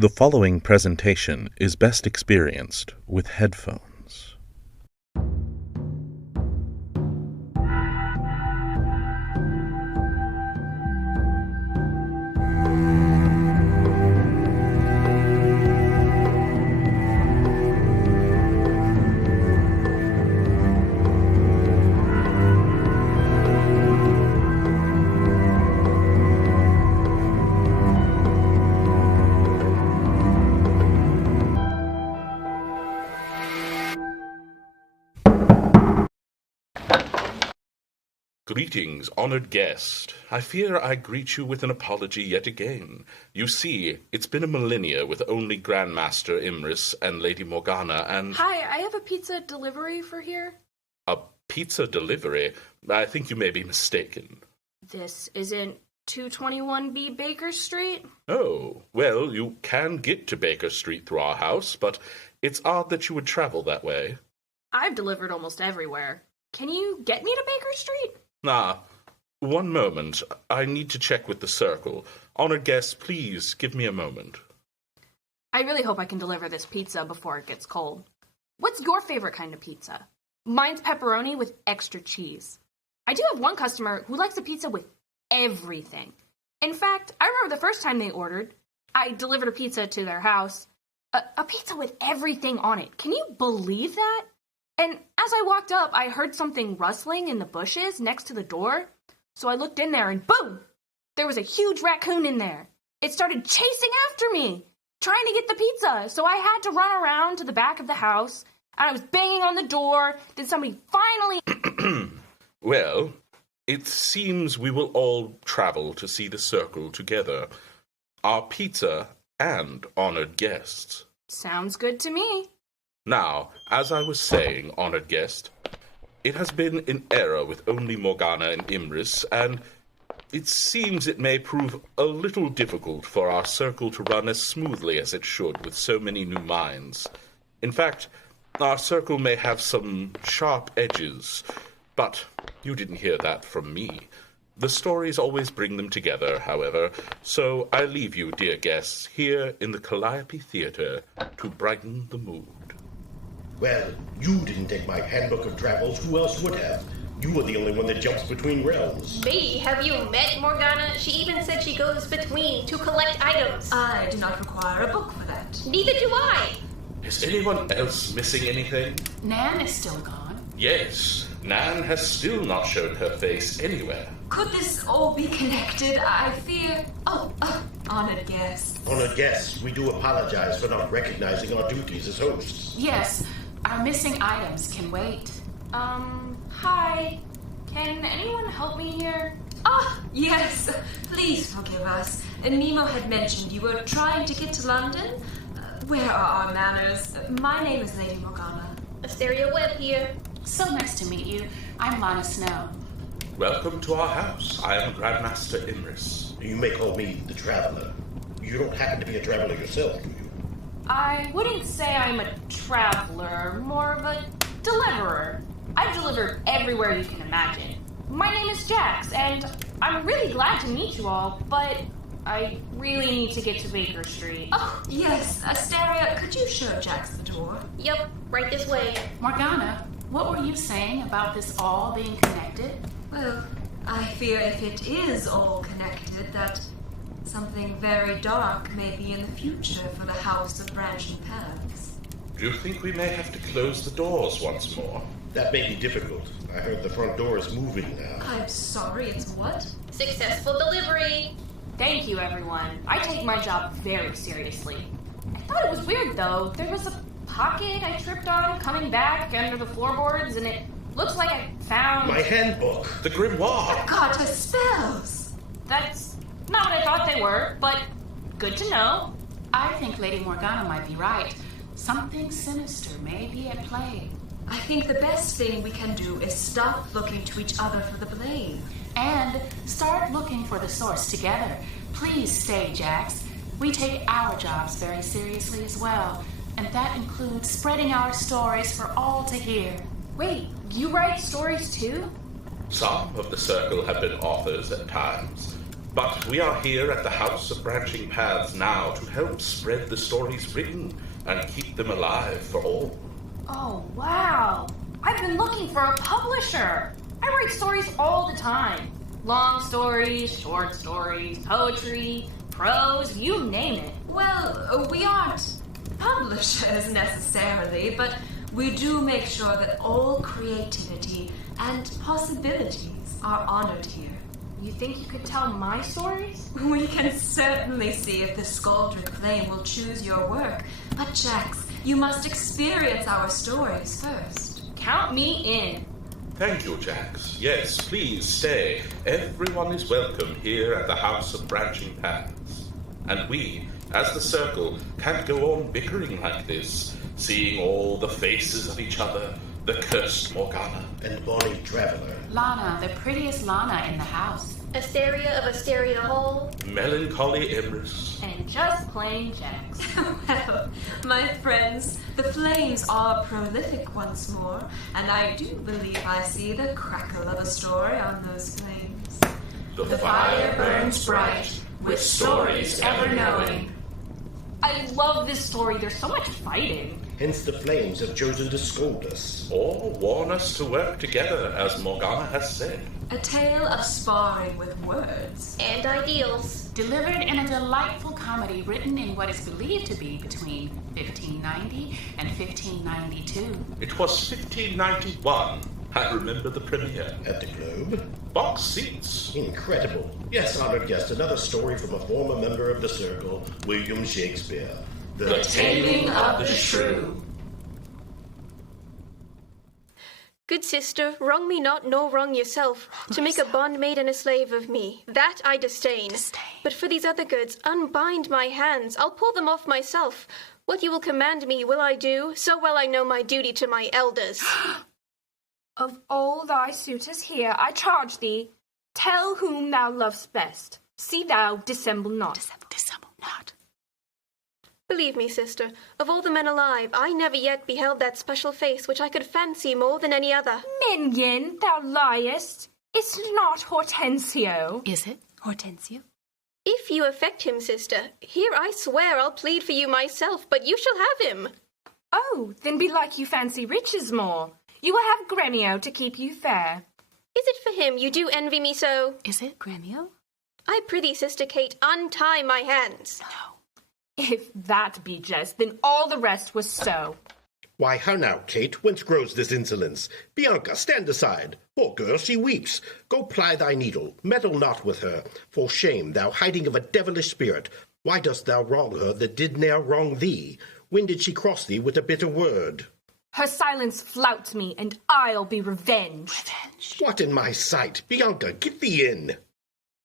The following presentation is best experienced with headphones. Greetings, honored guest. I fear I greet you with an apology yet again. You see, it's been a millennia with only Grandmaster Imris and Lady Morgana and... Hi, I have a pizza delivery for here. A pizza delivery? I think you may be mistaken. This isn't 221B Baker Street? Oh, well, you can get to Baker Street through our house, but it's odd that you would travel that way. I've delivered almost everywhere. Can you get me to Baker Street? One moment. I need to check with the Circle. Honored guest, please give me a moment. I really hope I can deliver this pizza before it gets cold. What's your favorite kind of pizza? Mine's pepperoni with extra cheese. I do have one customer who likes a pizza with everything. In fact, I remember the first time they ordered, I delivered a pizza to their house. A pizza with everything on it. Can you believe that? And as I walked up, I heard something rustling in the bushes next to the door. So I looked in there and boom! There was a huge raccoon in there. It started chasing after me, trying to get the pizza. So I had to run around to the back of the house, and I was banging on the door. Then somebody finally... Well, it seems we will all travel to see the Circle together. Our pizza and honored guests. Sounds good to me. Now, as I was saying, honored guest, it has been an era with only Morgana and Imris, and it seems it may prove a little difficult for our Circle to run as smoothly as it should with so many new minds. In fact, our Circle may have some sharp edges, but you didn't hear that from me. The stories always bring them together, however, so I leave you, dear guests, here in the Calliope Theater to brighten the mood. Well, you didn't take my handbook of travels. Who else would have? You were the only one that jumps between realms. Baby, have you met Morgana? She even said she goes between to collect items. I do not require a book for that. Neither do I. Is anyone else missing anything? Nan is still gone. Yes, Nan has still not shown her face anywhere. Could this all be connected? I fear... honored guests. Honored guests, we do apologize for not recognizing our duties as hosts. Yes, our missing items can wait. Hi. Can anyone help me here? Yes. Please forgive us. Nemo had mentioned you were trying to get to London. Where are our manners? My name is Lady Morgana. Asteria Webb here. So nice to meet you. I'm Lana Snow. Welcome to our house. I am Grandmaster Imris. You may call me the Traveler. You don't happen to be a traveler yourself, do you? I wouldn't say I'm a traveler, more of a deliverer. I've delivered everywhere you can imagine. My name is Jax, and I'm really glad to meet you all, but I really need to get to Baker Street. Oh, yes. Asteria, could you show Jax the door? Yep, right this way. Morgana, what were you saying about this all being connected? Well, I fear if it is all connected, that something very dark may be in the future for the House of Branching Paths. Do you think we may have to close the doors once more? That may be difficult. I heard the front door is moving now. I'm sorry, it's what? Successful delivery. Thank you, everyone. I take my job very seriously. I thought it was weird, though. There was a pocket I tripped on coming back under the floorboards, and it looks like I found... My handbook! The grimoire! Got her spells! That's not what I thought they were, but good to know. I think Lady Morgana might be right. Something sinister may be at play. I think the best thing we can do is stop looking to each other for the blame. And start looking for the source together. Please stay, Jax. We take our jobs very seriously as well, and that includes spreading our stories for all to hear. Wait, you write stories too? Some of the Circle have been authors at times, But we are here at the House of Branching Paths now to help spread the stories written and keep them alive for all. Oh, wow. I've been looking for a publisher. I write stories all the time. Long stories, short stories, poetry, prose, you name it. Well, we aren't publishers necessarily, but we do make sure that all creativity and possibilities are honored here. You think you could tell my stories? We can certainly see if the Scaldric Flame will choose your work, but Jax, you must experience our stories first. Count me in. Thank you, Jax. Yes, please stay. Everyone is welcome here at the House of Branching Paths. And we, as the Circle, can't go on bickering like this, seeing all the faces of each other, the cursed Morgana. And Bonnie Traveler. Lana, the prettiest Lana in the house. Asteria of Asteria Hall. Melancholy Emrys. And just plain Jax. Well, my friends, the flames are prolific once more, and I do believe I see the crackle of a story on those flames. The fire burns bright, with stories ever knowing. I love this story. There's so much fighting. Hence the flames have chosen to scold us. Or warn us to work together, as Morgana has said. A tale of sparring with words. And ideals. Delivered in a delightful comedy written in what is believed to be between 1590 and 1592. It was 1591. I remember the premiere. At the Globe? Box seats. Incredible. Yes, honored guest, another story from a former member of the Circle, William Shakespeare. The Taming of the Shrew. Good sister, wrong me not, nor wrong yourself. To make a bondmaid and a slave of me, that I disdain. But for these other goods, unbind my hands. I'll pull them off myself. What you will command me will I do, so well I know my duty to my elders. Of all thy suitors here, I charge thee, tell whom thou lovest best. See thou dissemble not. Dissemble not. Believe me, sister, of all the men alive, I never yet beheld that special face which I could fancy more than any other. Minion, thou liest. It's not Hortensio. Is it Hortensio? If you affect him, sister, here I swear I'll plead for you myself, but you shall have him. Oh, then belike you fancy riches more. You will have Gremio to keep you fair. Is it for him you do envy me so? Is it Gremio? I prithee, sister Kate, untie my hands. No. If that be jest, then all the rest was so. Why, how now, Kate? Whence grows this insolence? Bianca, stand aside. Poor girl, she weeps. Go ply thy needle. Meddle not with her. For shame, thou hiding of a devilish spirit. Why dost thou wrong her that did ne'er wrong thee? When did she cross thee with a bitter word? Her silence flouts me, and I'll be revenged. What in my sight? Bianca, get thee in.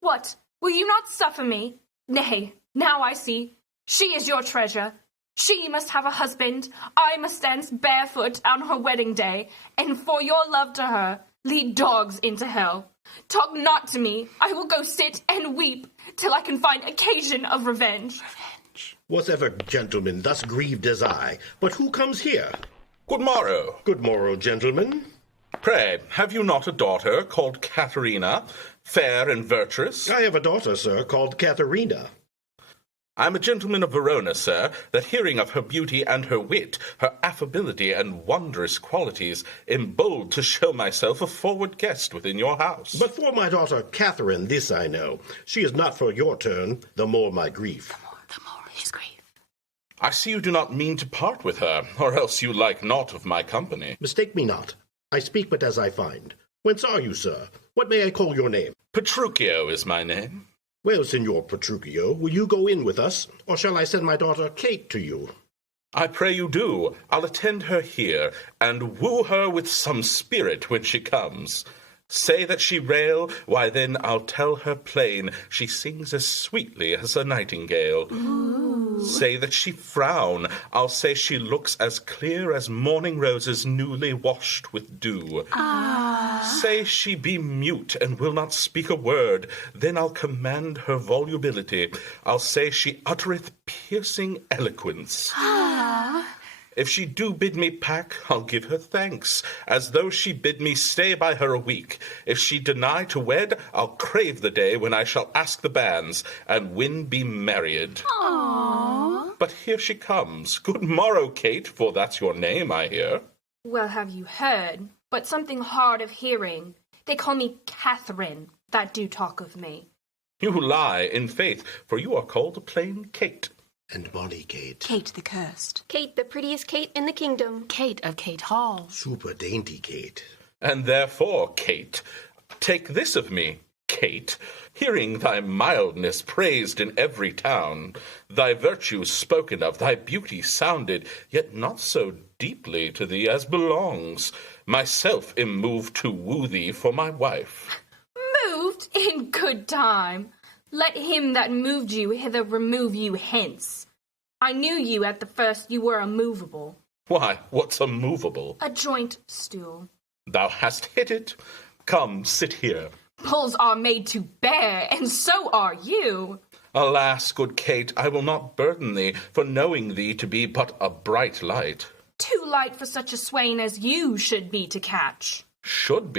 What? Will you not suffer me? Nay, now I see. She is your treasure. She must have a husband. I must dance barefoot on her wedding day, and for your love to her, lead dogs into hell. Talk not to me. I will go sit and weep till I can find occasion of revenge. Was ever gentleman thus grieved as I? But who comes here? Good morrow. Good morrow, gentlemen. Pray, have you not a daughter called Katharina, fair and virtuous? I have a daughter, sir, called Katharina. I am a gentleman of Verona, sir, that hearing of her beauty and her wit, her affability and wondrous qualities, am bold to show myself a forward guest within your house. But for my daughter Catherine, this I know. She is not for your turn, the more my grief. The more his grief. I see you do not mean to part with her, or else you like naught of my company. Mistake me not. I speak but as I find. Whence are you, sir? What may I call your name? Petruchio is my name. Well, Signor Petruchio, will you go in with us, or shall I send my daughter Kate to you? I pray you do. I'll attend her here, and woo her with some spirit when she comes. Say that she rail, why then I'll tell her plain she sings as sweetly as a nightingale. Ooh. Say that she frown, I'll say she looks as clear as morning roses newly washed with dew. Say she be mute and will not speak a word, then I'll command her volubility. I'll say she uttereth piercing eloquence. If she do bid me pack, I'll give her thanks, as though she bid me stay by her a week. If she deny to wed, I'll crave the day when I shall ask the banns, and win be married. Aww. But here she comes. Good morrow, Kate, for that's your name, I hear. Well, have you heard? But something hard of hearing. They call me Catherine, that do talk of me. You lie, in faith, for you are called plain Kate. And Molly Kate. Kate the Cursed. Kate, the prettiest Kate in the kingdom. Kate of Kate Hall. Super dainty Kate. And therefore, Kate, take this of me, Kate, hearing thy mildness praised in every town, thy virtues spoken of, thy beauty sounded, yet not so deeply to thee as belongs, myself am moved to woo thee for my wife. Moved in good time. Let him that moved you hither remove you hence. I knew you at the first you were immovable. Why, what's a movable? A joint stool. Thou hast hit it. Come, sit here. Bulls are made to bear, and so are you. Alas, good Kate, I will not burden thee, for knowing thee to be but a bright light. Too light for such a swain as you should be to catch. Should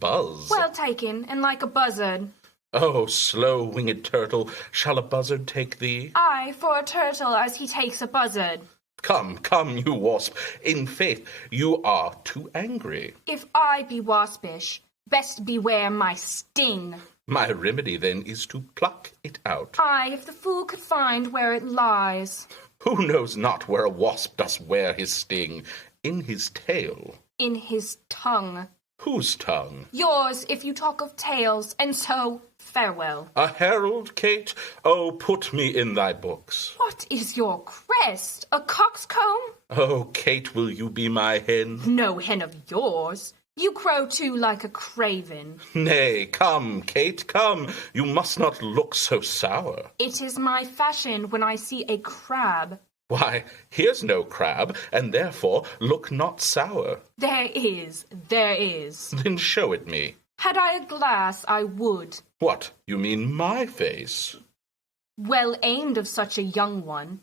buzz. Well taken, and like a buzzard. Oh, slow-winged turtle, shall a buzzard take thee? Aye, for a turtle as he takes a buzzard. Come, you wasp, in faith, you are too angry. If I be waspish, best beware my sting. My remedy, then, is to pluck it out. Aye, if the fool could find where it lies. Who knows not where a wasp does wear his sting? In his tail. In his tongue. Whose tongue? Yours, if you talk of tales, and so, farewell. A herald, Kate? Oh, put me in thy books. What is your crest? A coxcomb? Oh, Kate, will you be my hen? No hen of yours. You crow too like a craven. Nay, come, Kate, come. You must not look so sour. It is my fashion when I see a crab. Why, here's no crab, and therefore look not sour. There is. Then show it me. Had I a glass, I would. What, you mean my face? Well aimed of such a young one.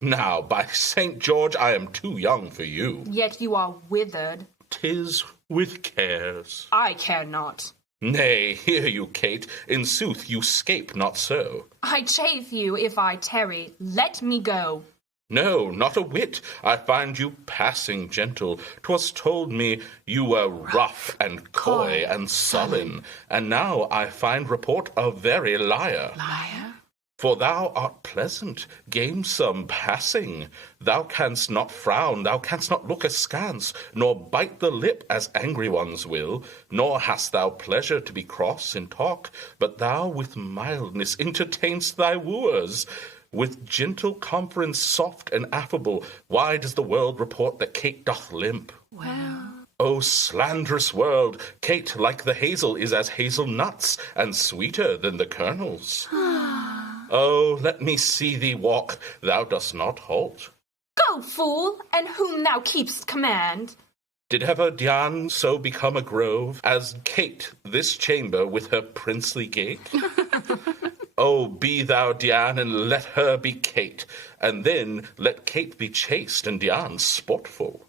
Now, by St. George, I am too young for you. Yet you are withered. 'Tis with cares. I care not. Nay, hear you, Kate. In sooth, you scape not so. I chafe you if I tarry. Let me go. No, not a whit. I find you passing gentle. 'Twas told me you were rough and coy and sullen, and now I find report a very liar. Liar? For thou art pleasant, gamesome, passing. Thou canst not frown, thou canst not look askance, nor bite the lip as angry ones will, nor hast thou pleasure to be cross in talk, but thou with mildness entertainst thy wooers. With gentle conference soft and affable, why does the world report that Kate doth limp? Well... O slanderous world, Kate, like the hazel, is as hazel nuts, and sweeter than the kernels. Oh, let me see thee walk, thou dost not halt. Go, fool, and whom thou keep'st command. Did ever Dian so become a grove, as Kate this chamber with her princely gait? Oh, be thou Dian, and let her be Kate, and then let Kate be chaste and Dian sportful.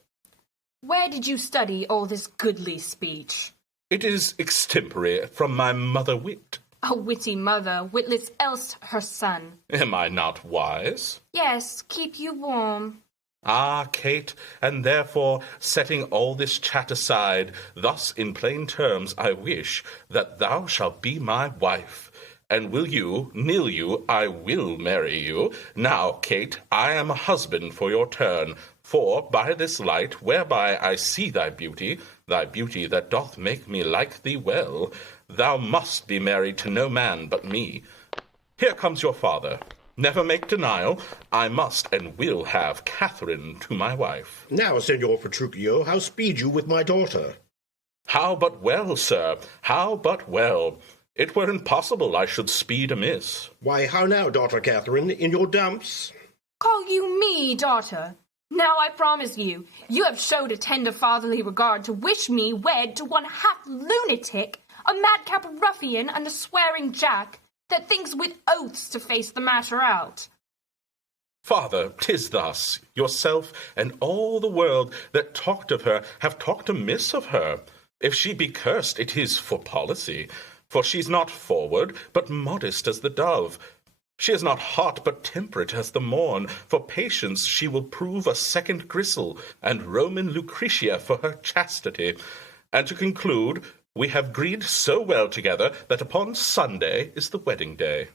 Where did you study all this goodly speech? It is extempore from my mother wit. A witty mother, witless else her son. Am I not wise? Yes, keep you warm. Ah, Kate, and therefore, setting all this chat aside, thus in plain terms I wish that thou shalt be my wife. And will you, nill you, I will marry you. Now, Kate, I am a husband for your turn, for by this light, whereby I see thy beauty that doth make me like thee well, thou must be married to no man but me. Here comes your father. Never make denial. I must and will have Catherine to my wife. Now, Senor Petruchio, how speed you with my daughter? How but well, sir, how but well. It were impossible I should speed amiss. Why, how now, daughter Catherine, in your dumps? Call you me, daughter? Now I promise you, you have showed a tender fatherly regard to wish me wed to one half-lunatic, a madcap ruffian and a swearing jack, that thinks with oaths to face the matter out. Father, 'tis thus. Yourself and all the world that talked of her have talked amiss of her. If she be cursed, it is for policy. For she's not forward, but modest as the dove. She is not hot, but temperate as the morn. For patience she will prove a second gristle, and Roman Lucretia for her chastity. And to conclude, we have agreed so well together that upon Sunday is the wedding day.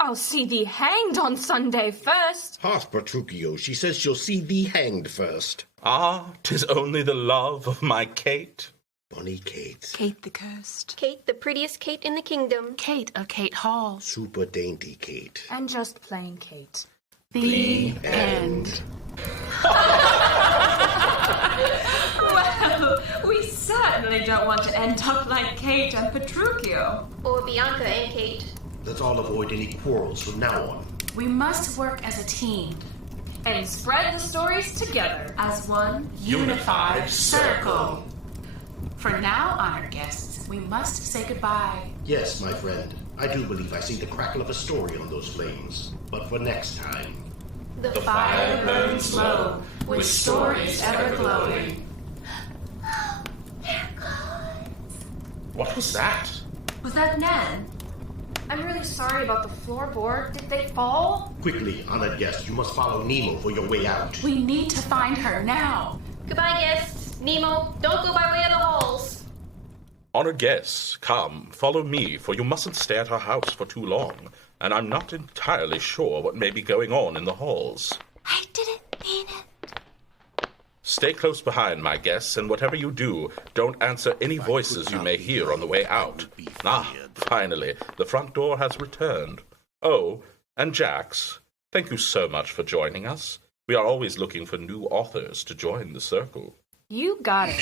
I'll see thee hanged on Sunday first. Hark, Petruchio, she says she'll see thee hanged first. Ah, 'tis only the love of my Kate. Bonnie Kate. Kate the Cursed. Kate, the prettiest Kate in the kingdom. Kate of Kate Hall. Super dainty Kate. And just plain Kate. The end. Well, we certainly don't want to end up like Kate and Petruchio. Or Bianca and Kate. Let's all avoid any quarrels from now on. We must work as a team, And spread the stories together. as one unified circle. For now, honored guests, we must say goodbye. Yes, my friend. I do believe I see the crackle of a story on those flames. But for next time. The Fire burns low, with stories ever glowing. What was that? Was that Nan? I'm really sorry about the floorboard. Did they fall? Quickly, honored guest, you must follow Nemo for your way out. We need to find her now. Goodbye, guests. Nemo, don't go by way of the halls. Honored guests, come, follow me, for you mustn't stay at our house for too long, and I'm not entirely sure what may be going on in the halls. I didn't mean it. Stay close behind, my guests, and whatever you do, don't answer any voices you may hear on the way out. Ah, finally, the front door has returned. Oh, and Jax, thank you so much for joining us. We are always looking for new authors to join the circle. You got it.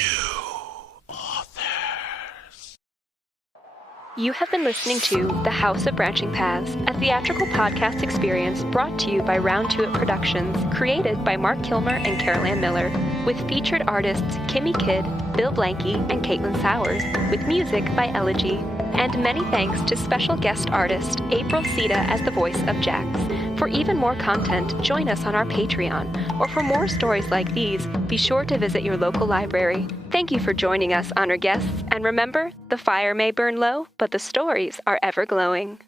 You have been listening to The House of Branching Paths, a theatrical podcast experience brought to you by Round Two It Productions, created by Mark Kilmer and Carol Ann Miller, with featured artists Kimmy Kidd, Bill Blanky, and Caitlin Sowers, with music by Elegy. And many thanks to special guest artist April Sita as the voice of Jax. For even more content, join us on our Patreon, or for more stories like these, be sure to visit your local library. Thank you for joining us, honored guests, and remember, the fire may burn low, but the stories are ever glowing.